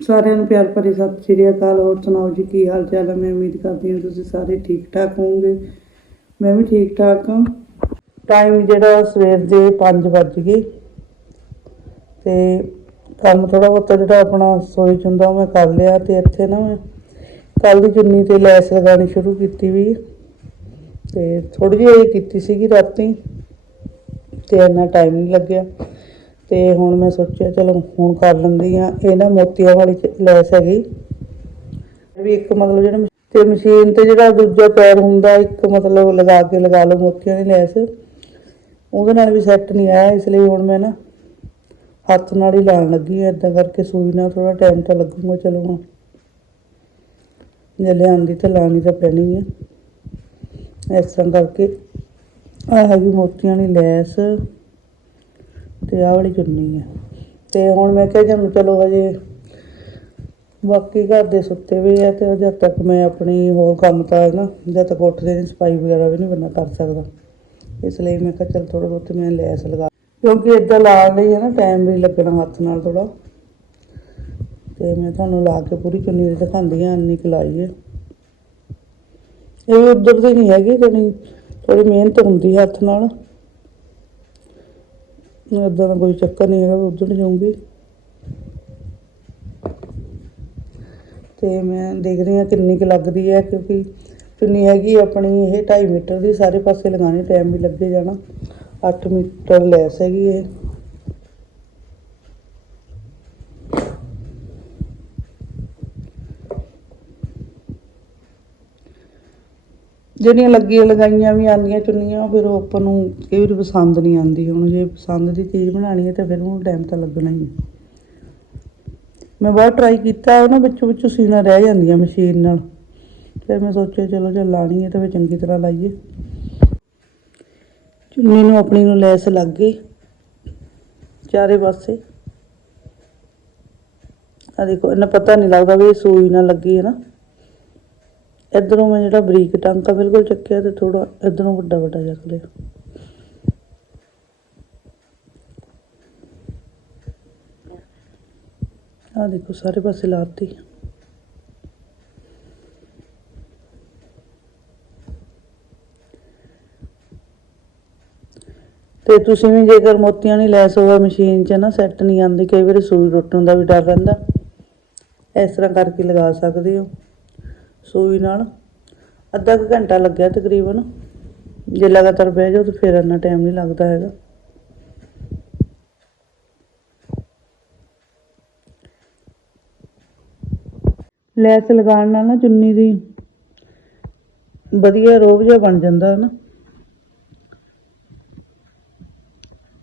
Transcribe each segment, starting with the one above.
ਸਾਰਿਆਂ ਨੂੰ ਪਿਆਰ ਭਰੀ ਸਤਿ ਸ਼੍ਰੀ ਅਕਾਲ। ਹੋਰ ਸੁਣਾਓ ਜੀ, ਕੀ ਹਾਲ ਚਾਲ ਹੈ ਮੈਂ ਉਮੀਦ ਕਰਦੀ ਹਾਂ ਤੁਸੀਂ ਸਾਰੇ ਠੀਕ ਠਾਕ ਹੋਵੋਗੇ। ਮੈਂ ਵੀ ਠੀਕ ਠਾਕ ਹਾਂ। ਟਾਈਮ ਜਿਹੜਾ ਸਵੇਰ ਦੇ 5 ਵੱਜ ਗਏ। ਤੇ ਕੰਮ ਥੋੜਾ ਬਹੁਤਾ ਜਿਹੜਾ ਆਪਣਾ ਸੋਈ ਚ ਹੁੰਦਾ ਉਹ ਮੈਂ ਕਰ ਲਿਆ ਤੇ ਇੱਥੇ ਨਾ ਮੈਂ ਕੱਲ ਦੀ ਚੁੰਨੀ ਤੇ ਲੈਸ ਲਗਾਉਣੀ ਸ਼ੁਰੂ ਕੀਤੀ ਵੀ ਤੇ ਥੋੜੀ ਜਿਹੀ ਕੀਤੀ ਸੀਗੀ ਰਾਤੀ। ਤੇ ਇੰਨਾ ਟਾਈਮ ਨਹੀਂ ਲੱਗਿਆ। ਤੇ ਹੁਣ ਮੈਂ ਸੋਚਿਆ ਚਲੋ ਹੁਣ ਕਰ ਲੈਂਦੀ ਆ ਇਹ ਨਾ ਮੋਤੀਆਂ ਵਾਲੀ ਚ- ਲੈਸ ਹੈਗੀ। ਵੀ ਇੱਕ ਮਤਲਬ ਜਿਹੜਾ ਮਸ਼- ਤੇ ਮਸ਼ੀਨ ਤੇ ਜਿਹੜਾ ਦੂਜਾ ਪੈਰ ਹੁੰਦਾ, ਇੱਕ ਮਤਲਬ ਲਗਾ ਕੇ ਲਗਾ ਲਓ ਮੋਤੀਆਂ ਦੀ ਲੈਸ। ਉਹਦੇ ਨਾਲ ਵੀ ਸੈੱਟ ਨਹੀਂ ਆਇਆ, ਇਸ ਲਈ ਹੁਣ ਮੈਂ ਨਾ ਹੱਥ ਨਾਲ ਹੀ ਲਾਉਣ ਲੱਗੀ ਆ ਇਦਾਂ ਕਰਕੇ ਸੂਈ ਨਾਲ ਥੋੜਾ ਟਾਈਮ ਤਾਂ ਲੱਗੂਗਾ, ਚਲੋ ਹੁਣ। ਜੇ ਲਿਆਂਦੀ ਤਾਂ ਲਾਣੀ ਤਾਂ ਪੈਣੀ ਹੈ ਇਸ ਤਰ੍ਹਾਂ ਕਰਕੇ ਆਹ ਹੈਗੀ ਮੋਤੀਆਂ ਦੀ ਲੈਸ। ਤੇ ਆਹ ਵਾਲੀ ਚੁੰਨੀ ਹੈ ਤੇ ਹੁਣ ਮੈਂ ਕਿਹਾ ਜਦ ਚਲੋ ਹਜੇ ਬਾਕੀ ਘਰ ਦੇ ਸੁੱਤੇ ਵੀ ਆ ਤੇ ਜਦ ਤੱਕ ਮੈਂ ਆਪਣੀ ਹੋਰ ਕੰਮ ਤਾਂ ਨਾ, ਜਦ ਤੱਕ ਉੱਠਦੇ ਨਹੀਂ ਸਫ਼ਾਈ ਵਗੈਰਾ ਵੀ ਨਹੀਂ ਬੰਦਾ ਕਰ ਸਕਦਾ। ਇਸ ਲਈ ਮੈਂ ਕਿਹਾ ਚਲ ਥੋੜਾ ਬਹੁਤ ਮੈਂ ਲੈਸ ਲਗਾ ਕਿਉਂਕਿ ਇਦਾਂ ਲਾਉਣ ਲਈ ਹੈ ਨਾ, ਟਾਈਮ ਵੀ ਲੱਗਣਾ ਹੱਥ ਨਾਲ ਥੋੜਾ ਤੇ ਮੈਂ ਤੁਹਾਨੂੰ ਲਾ ਕੇ ਪੂਰੀ ਚੁੰਨੀ ਦਿਖਾਉਂਦੀ ਹਾਂ, ਇੰਨੀ ਕੁ ਲਾਈ ਹੈ ਇਹ ਵੀ ਉਧਰ ਦੀ ਨਹੀਂ ਹੈਗੀ ਥੋੜੀ ਥੋੜੀ ਮਿਹਨਤ ਹੁੰਦੀ ਹੈ ਹੱਥ ਨਾਲ। ਇਦਾਂ ਦਾ ਕੋਈ ਚੱਕਰ ਨਹੀਂ ਹੈਗਾ ਵੀ ਉਧਰ ਜਾਊਂਗੀ। ਤੇ ਮੈਂ ਦੇਖ ਰਹੀ ਹਾਂ ਕਿੰਨੀ ਕੁ ਲੱਗਦੀ ਹੈ, ਕਿਉਂਕਿ ਚੁੰਨੀ ਹੈਗੀ ਆਪਣੀ ਇਹ 2.5 ਮੀਟਰ ਦੀ, ਸਾਰੇ ਪਾਸੇ ਲਗਾਉਣੀ ਟਾਈਮ ਵੀ ਲੱਗੇ ਜਾਣਾ। 8 ਮੀਟਰ ਲੈਸ ਹੈਗੀ ਇਹ। ਜਿਹੜੀਆਂ ਲੱਗੀਆਂ ਲਗਾਈਆਂ ਵੀ ਆਉਂਦੀਆਂ ਚੁੰਨੀਆਂ, ਫਿਰ ਉਹ ਆਪਾਂ ਨੂੰ ਕਈ ਵਾਰੀ ਪਸੰਦ ਨਹੀਂ ਆਉਂਦੀ। ਹੁਣ ਜੇ ਪਸੰਦ ਦੀ ਚੀਜ਼ ਬਣਾਉਣੀ ਹੈ ਤਾਂ ਫਿਰ ਉਹਨੂੰ ਟਾਈਮ ਤਾਂ ਲੱਗਣਾ ਹੀ ਹੈ। ਮੈਂ ਬਹੁਤ ਟਰਾਈ ਕੀਤਾ ਉਹਨਾਂ ਵਿੱਚੋਂ ਵਿੱਚੋਂ ਸੀਣਾ ਰਹਿ ਜਾਂਦੀਆਂ ਮਸ਼ੀਨ ਨਾਲ। ਫਿਰ ਮੈਂ ਸੋਚਿਆ ਚਲੋ ਜੇ ਲਾਣੀ ਹੈ ਤਾਂ ਫਿਰ ਚੰਗੀ ਤਰ੍ਹਾਂ ਲਾਈਏ। ਚੁੰਨੀ ਨੂੰ ਆਪਣੀ ਨੂੰ ਲੈਸ ਲੱਗ ਗਈ ਚਾਰੇ ਪਾਸੇ। ਆ ਦੇਖੋ ਇਹਨਾਂ ਪਤਾ ਨਹੀਂ ਲੱਗਦਾ ਵੀ ਇਹ ਸੂਈ ਨਾਲ ਲੱਗੀ ਹੈ ਨਾ। ਇਧਰੋਂ ਮੈਂ ਜਿਹੜਾ ਬਰੀਕ ਟਾਂਕਾ ਬਿਲਕੁਲ ਚੱਕਿਆ ਤੇ ਥੋੜਾ ਇਧਰੋਂ ਵੱਡਾ ਵੱਡਾ ਚੱਕ ਲਿਆ। ਆ ਦੇਖੋ ਸਾਰੇ ਪਾਸੇ ਲਾਤੀ। ਤੇ ਤੁਸੀਂ ਵੀ ਜੇਕਰ ਮੋਤੀਆਂ ਨਹੀਂ ਲੈਸ ਹੋਵੇ ਮਸ਼ੀਨ 'ਚ ਨਾ, ਸੈੱਟ ਨਹੀਂ ਆਉਂਦੀ, ਕਈ ਵਾਰੀ ਸੂਈ ਟੁੱਟਣ ਦਾ ਵੀ ਡਰ ਰਹਿੰਦਾ। ਇਸ ਤਰ੍ਹਾਂ ਕਰਕੇ ਲਗਾ ਸਕਦੇ ਹੋ। ਸੂਈ ਨਾਲ। ਅੱਧਾ ਕੁ ਘੰਟਾ ਲੱਗਿਆ ਤਕਰੀਬਨ। ਜੇ ਲਗਾਤਾਰ ਬਹਿ ਜਾਓ ਤਾਂ ਫਿਰ ਇੰਨਾ ਟਾਈਮ ਨਹੀਂ ਲੱਗਦਾ ਹੈਗਾ। ਲੈਸ ਲਗਾਉਣ ਨਾਲ ਨਾ ਚੁੰਨੀ ਦੀ ਵਧੀਆ ਰੋਬ ਜਿਹਾ ਬਣ ਜਾਂਦਾ ਹੈ ਨਾ।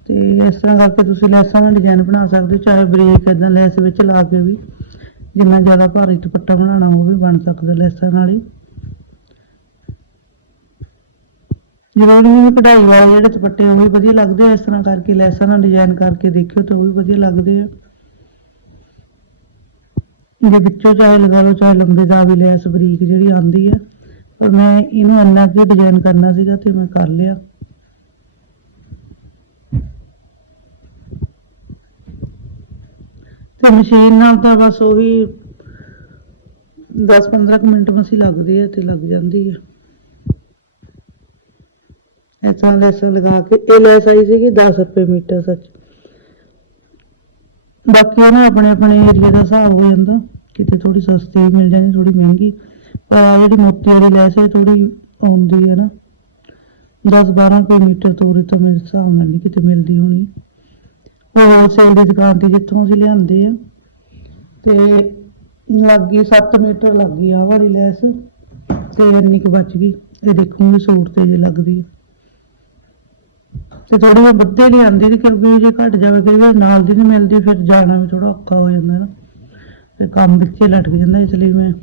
ਤੇ ਇਸ ਤਰ੍ਹਾਂ ਕਰਕੇ ਤੁਸੀਂ ਲੈਸਾਂ ਦਾ ਡਿਜ਼ਾਈਨ ਬਣਾ ਸਕਦੇ ਹੋ, ਚਾਹੇ ਬਰੀਕ ਇਦਾਂ ਲੈਸ ਵਿੱਚ ਲਾ ਕੇ ਵੀ। ਜਿੰਨਾ ਜ਼ਿਆਦਾ ਭਾਰੀ ਦੁਪੱਟਾ ਬਣਾਉਣਾ, ਉਹ ਵੀ ਬਣ ਸਕਦਾ ਲੈਸਾਂ ਨਾਲ ਹੀ। ਜ਼ਰੂਰੀ ਨਹੀਂ ਕਢਾਈ ਵਾਲੇ ਜਿਹੜੇ ਦੁਪੱਟੇ, ਉਹ ਵੀ ਵਧੀਆ ਲੱਗਦੇ ਆ, ਇਸ ਤਰ੍ਹਾਂ ਕਰਕੇ ਲੈਸਾਂ ਨਾਲ ਡਿਜ਼ਾਈਨ ਕਰਕੇ ਦੇਖਿਓ ਤਾਂ ਉਹ ਵੀ ਵਧੀਆ ਲੱਗਦੇ ਆ। ਇਹਦੇ ਵਿੱਚੋਂ ਚਾਹੇ ਲਗਾ ਲਓ, ਚਾਹੇ ਲੰਬੇ ਦਾ ਵੀ ਲੈਸ ਬਰੀਕ ਜਿਹੜੀ ਆਉਂਦੀ ਹੈ ਪਰ ਮੈਂ ਇਹਨੂੰ ਇੰਨਾ ਕਿ ਡਿਜ਼ਾਈਨ ਕਰਨਾ ਸੀਗਾ ਤੇ ਮੈਂ ਕਰ ਲਿਆ। ਤੇ ਮਸ਼ੀਨ ਨਾਲ ਤਾਂ ਬਸ ਉਹੀ 10-15 ਮਿੰਟ ਮਸੀ ਲੱਗਦੀ ਹੈ ਤੇ ਲੱਗ ਜਾਂਦੀ ਹੈ। ਇਸ ਤਰ੍ਹਾਂ ਲਗਾ ਕੇ ਇਹ ਲੈਸ ਆਈ ਸੀਗੀ 10 ਰੁਪਏ ਮੀਟਰ ਸੱਚ। ਬਾਕੀ ਉਹ ਨਾ ਆਪਣੇ ਆਪਣੇ ਏਰੀਆ ਦਾ ਹਿਸਾਬ ਹੋ ਜਾਂਦਾ, ਕਿਤੇ ਥੋੜੀ ਸਸਤੀ ਵੀ ਮਿਲ ਜਾਂਦੀ ਥੋੜੀ ਮਹਿੰਗੀ। ਪਰ ਜਿਹੜੀ ਮੋਤੀ ਵਾਲੀ ਲੈਸ ਹੈ ਥੋੜੀ ਆਉਂਦੀ ਹੈ ਨਾ। 10-12 ਰੁਪਏ ਮੀਟਰ ਤੋਂ ਉਰੇ ਤਾਂ ਮੇਰੇ ਹਿਸਾਬ ਨਾਲ ਨਹੀਂ ਕਿਤੇ ਮਿਲਦੀ ਹੋਣੀ। ਹੋਲਸੇਲ ਦੀ ਦੁਕਾਨ ਤੇ ਜਿੱਥੋਂ ਅਸੀਂ ਲਿਆਂਦੇ ਆ। ਤੇ ਲੱਗ ਗਈ 7 ਮੀਟਰ ਲੱਗ ਗਈ ਆਹ ਵਾਲੀ ਲੈਸ, ਤੇ ਇੰਨੀ ਕੁ ਬਚ ਗਈ। ਇਹ ਦੇਖੂਗੀ ਸੂਟ ਤੇ ਜੇ ਲੱਗਦੀ ਆ। ਤੇ ਥੋੜੀ ਜਿਹੀ ਬੱਦੇ ਲਿਆਂਦੀ ਸੀ ਕਿਉਂਕਿ ਜੇ ਘਟ ਜਾਵੇ, ਕਈ ਵਾਰ ਨਾਲ ਦੀ ਨਹੀਂ ਮਿਲਦੀ, ਫਿਰ ਜਾਣਾ ਵੀ ਥੋੜਾ ਔਖਾ ਹੋ ਜਾਂਦਾ ਨਾ। ਤੇ ਕੰਮ ਵਿੱਚੇ ਲਟਕ ਜਾਂਦਾ, ਇਸ ਲਈ ਮੈਂ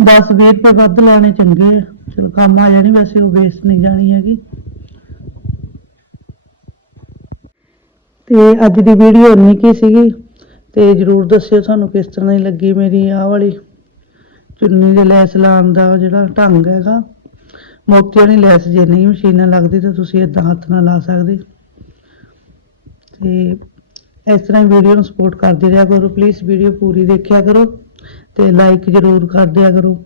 10 20 ਰੁਪਏ ਵੱਧ ਲਾਣੇ ਚੰਗੇ ਆ। ਚਲੋ ਕੰਮ ਆ ਜਾਣੀ, ਵੈਸੇ ਉਹ ਵੇਸਟ ਨਹੀਂ ਜਾਣੀ ਹੈਗੀ। ਤੇ ਅੱਜ ਦੀ ਵੀਡੀਓ ਇੰਨੀ ਕੀ ਸੀਗੀ? ਤੇ ਜਰੂਰ ਦੱਸਿਓ ਤੁਹਾਨੂੰ ਕਿਸ ਤਰ੍ਹਾਂ ਦੀ ਲੱਗੀ ਮੇਰੀ ਆਹ ਵਾਲੀ। ਚੁੰਨੀ ਦੇ ਲੈਸ ਲਾਉਣ ਦਾ ਜਿਹੜਾ ਢੰਗ ਹੈਗਾ। ਮੋਤੀਆਂ ਵਾਲੀ ਲੈਸ ਜੇ ਨਹੀਂ ਮਸ਼ੀਨ ਨਾਲ ਲੱਗਦੀ ਤਾਂ ਤੁਸੀਂ ਇਦਾਂ ਹੱਥ ਨਾਲ ਲਾ ਸਕਦੇ। ਤੇ ਇਸ ਤਰ੍ਹਾਂ ਹੀ ਵੀਡੀਓ ਨੂੰ ਸਪੋਰਟ ਕਰਦੇ ਰਿਹਾ ਕਰੋ। ਪਲੀਜ਼ ਵੀਡੀਓ ਪੂਰੀ ਦੇਖਿਆ ਕਰੋ ਤੇ ਲਾਈਕ ਜ਼ਰੂਰ ਕਰ ਦਿਆ ਕਰੋ।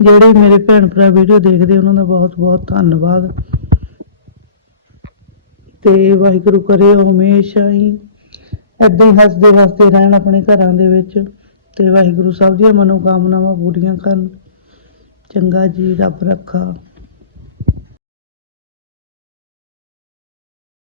ਜਿਹੜੇ ਮੇਰੇ ਭੈਣ ਭਰਾ ਵੀਡੀਓ ਦੇਖਦੇ ਉਹਨਾਂ ਦਾ ਬਹੁਤ ਬਹੁਤ ਧੰਨਵਾਦ। ਤੇ ਵਾਹਿਗੁਰੂ ਕਰੇ ਹਮੇਸ਼ਾ ਹੀ। ਏਦਾਂ ਹੀ ਹੱਸਦੇ ਹੱਸਦੇ ਰਹਿਣ ਆਪਣੇ ਘਰਾਂ ਦੇ ਵਿੱਚ ਤੇ ਵਾਹਿਗੁਰੂ ਸਭ ਦੀਆਂ ਮਨੋਕਾਮਨਾਵਾਂ ਪੂਰੀਆਂ ਕਰਨ। ਚੰਗਾ ਜੀ, ਰੱਬ ਰੱਖਾ।